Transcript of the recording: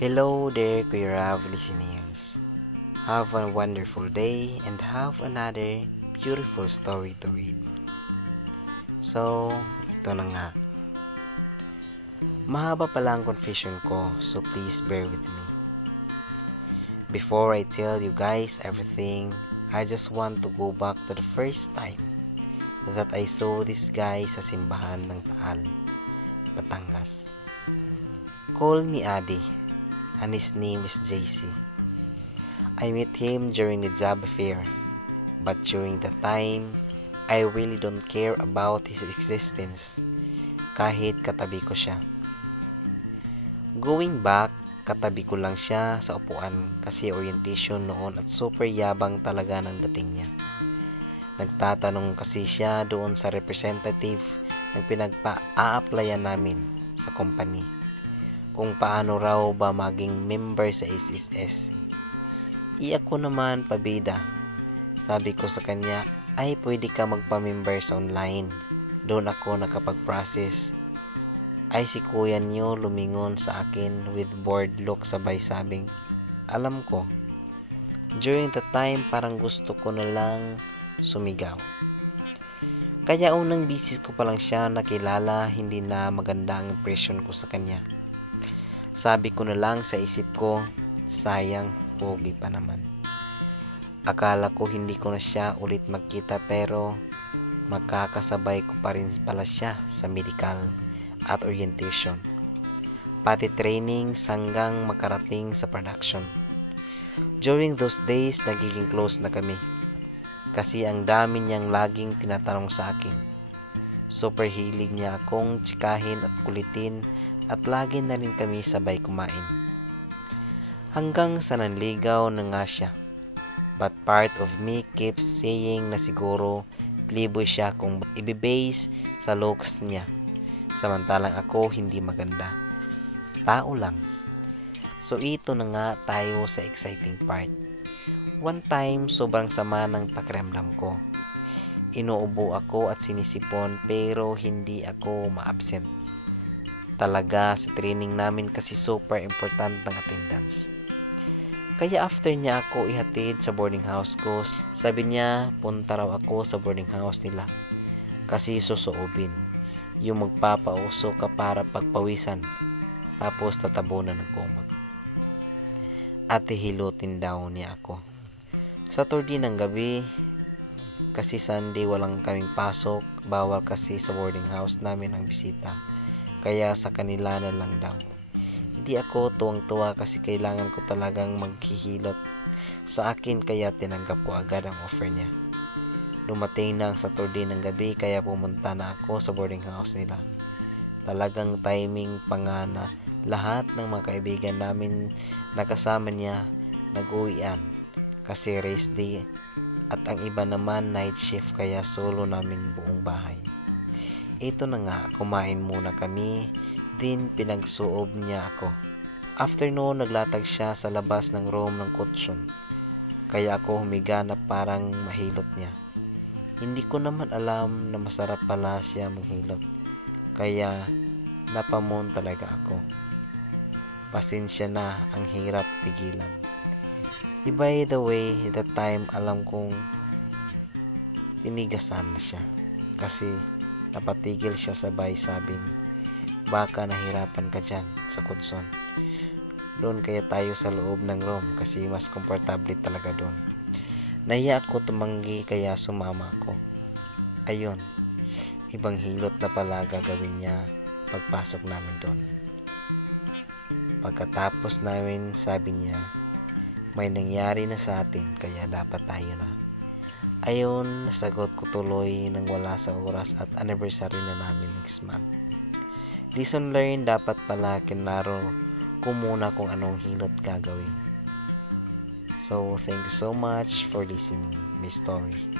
Hello there, Kuya Rav listeners. Have a wonderful day and have another beautiful story to read. So, ito na nga. Mahaba pala ang confession ko, so please bear with me. Before I tell you guys everything, I just want to go back to the first time that I saw this guy sa simbahan ng Taal, Batangas. Call me Adi, and his name is JC. I met him during the job fair, but during the time, I really don't care about his existence, kahit katabi ko siya. Going back, katabi ko lang siya sa upuan kasi orientation noon at super yabang talaga ng dating niya. Nagtatanong kasi siya doon sa representative ng pinagpa-a-applyan namin sa company kung paano raw ba maging member sa SSS. Ako naman pabida. Sabi ko sa kanya, ay pwede ka magpa-member sa online. Doon ako nakapag-process. Ay si kuya niyo lumingon sa akin with bored look sabay sabing, alam ko. During the time parang gusto ko na lang sumigaw. Kaya unang bisis ko pa lang siya nakilala, hindi na maganda ang impression ko sa kanya. Sabi ko na lang sa isip ko, sayang, pogi pa naman. Akala ko hindi ko na siya ulit magkita pero makakasabay ko pa rin pala siya sa medical at orientation. Pati training hanggang makarating sa production. During those days, nagiging close na kami. Kasi ang dami niyang laging tinatanong sa akin. Super hilig niya akong tsikahin at kulitin at lagi na rin kami sabay kumain. Hanggang sa nanligaw na nga siya. But part of me keeps saying na siguro playboy siya kung ibibase sa looks niya. Samantalang ako hindi maganda. Tao lang. So ito na nga tayo sa exciting part. One time, sobrang sama ng pakiramdam ko. Inuubo ako at sinisipon pero hindi ako ma-absent. Talaga sa training namin kasi super important ng attendance. Kaya after niya ako ihatid sa boarding house ko, sabi niya punta raw ako sa boarding house nila. Kasi susuobin. Yung magpapauso ka para pagpawisan. Tapos tatabunan ng kumot. At hihilutin daw niya ako. Saturday ng gabi, kasi Sunday walang kaming pasok, bawal kasi sa boarding house namin ang bisita. Kaya sa kanila na lang daw. Hindi ako tuwang-tuwa kasi kailangan ko talagang maghihilot sa akin kaya tinanggap ko agad ang offer niya. Dumating na ang Saturday ng gabi kaya pumunta na ako sa boarding house nila. Talagang timing pa nga na lahat ng mga kaibigan namin na kasama niya nag-uwian kasi race day at ang iba naman night shift kaya solo namin buong bahay. Ito na nga, kumain muna kami, din pinagsuob niya ako. After noon, naglatag siya sa labas ng room ng kutsyon. Kaya ako humiga na parang mahilot niya. Hindi ko naman alam na masarap pala siya manghilot. Kaya napamon talaga ako. Pasensya na, ang hirap pigilan. By the way, that time alam kong tinigasan na siya. Kasi napatigil siya sabay sabing, baka nahirapan ka dyan sa kutson. Doon kaya tayo sa loob ng room kasi mas komportable talaga doon. Nahiya ako tumanggi kaya sumama ako. Ayun, ibang hilot na pala gagawin niya pagpasok namin doon. Pagkatapos namin sabi niya, may nangyari na sa atin kaya dapat tayo na. Ayun, nasagot ko tuloy nang wala sa oras at anniversary na namin next month. Lesson learned, dapat pala kinlaro ko muna kung anong hilot gagawin. So, thank you so much for listening my story.